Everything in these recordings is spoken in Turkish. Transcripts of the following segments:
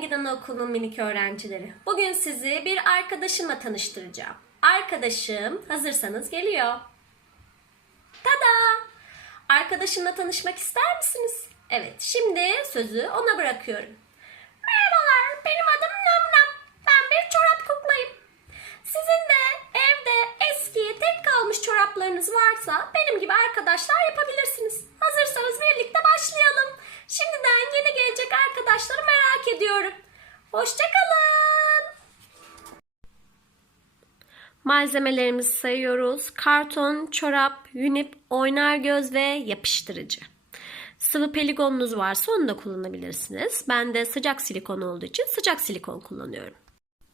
Engin Anaokulu'nun minik öğrencileri. Bugün sizi bir arkadaşımla tanıştıracağım. Arkadaşım hazırsanız geliyor. Tada! Arkadaşımla tanışmak ister misiniz? Evet, şimdi sözü ona bırakıyorum. Merhabalar, benim adım Nam Nam. Ben bir çorap kuklayım. Sizin de evde eski tek kalmış çoraplarınız varsa benim gibi arkadaşlar yapabilirsiniz. Hazırsanız birlikte başlayalım. Şimdiden yeni gelecek arkadaşları merak ediyorum. Hoşçakalın. Malzemelerimizi sayıyoruz. Karton, çorap, yünip, oynar göz ve yapıştırıcı. Sıvı peligonunuz varsa onu da kullanabilirsiniz. Ben de sıcak silikon olduğu için sıcak silikon kullanıyorum.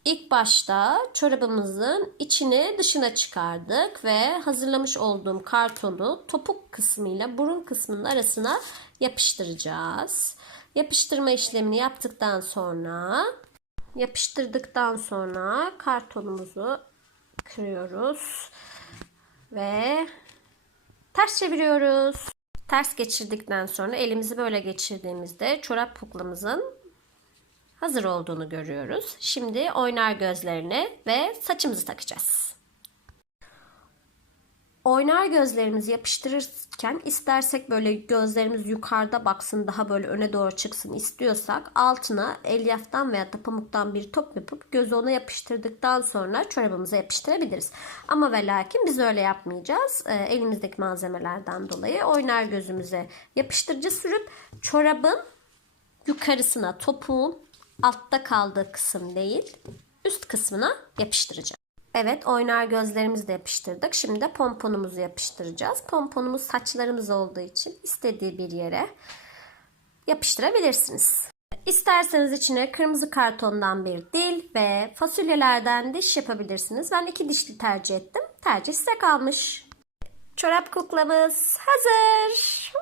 İlk başta çorabımızın içini dışına çıkardık ve hazırlamış olduğum kartonu topuk kısmıyla burun kısmının arasına yapıştıracağız. Yapıştırma işlemini yaptıktan sonra yapıştırdıktan sonra kartonumuzu kırıyoruz ve ters çeviriyoruz. Ters geçirdikten sonra elimizi böyle geçirdiğimizde çorap puklamızın hazır olduğunu görüyoruz. Şimdi oynar gözlerini ve saçımızı takacağız. Oynar gözlerimizi yapıştırırken istersek böyle gözlerimiz yukarıda baksın daha böyle öne doğru çıksın istiyorsak altına elyaftan veya da pamuktan bir top yapıp gözü ona yapıştırdıktan sonra çorabımıza yapıştırabiliriz. Ama ve lakin biz öyle yapmayacağız. Ee, elimizdeki malzemelerden dolayı oynar gözümüze yapıştırıcı sürüp çorabın yukarısına topuğun altta kaldığı kısım değil üst kısmına yapıştıracağım. Evet oynar gözlerimizi de yapıştırdık. Şimdi de pomponumuzu yapıştıracağız. Pomponumuz saçlarımız olduğu için istediği bir yere yapıştırabilirsiniz. İsterseniz içine kırmızı kartondan bir dil ve fasulyelerden diş yapabilirsiniz. Ben iki dişli tercih ettim. Tercih size kalmış. Çorap kuklamız hazır.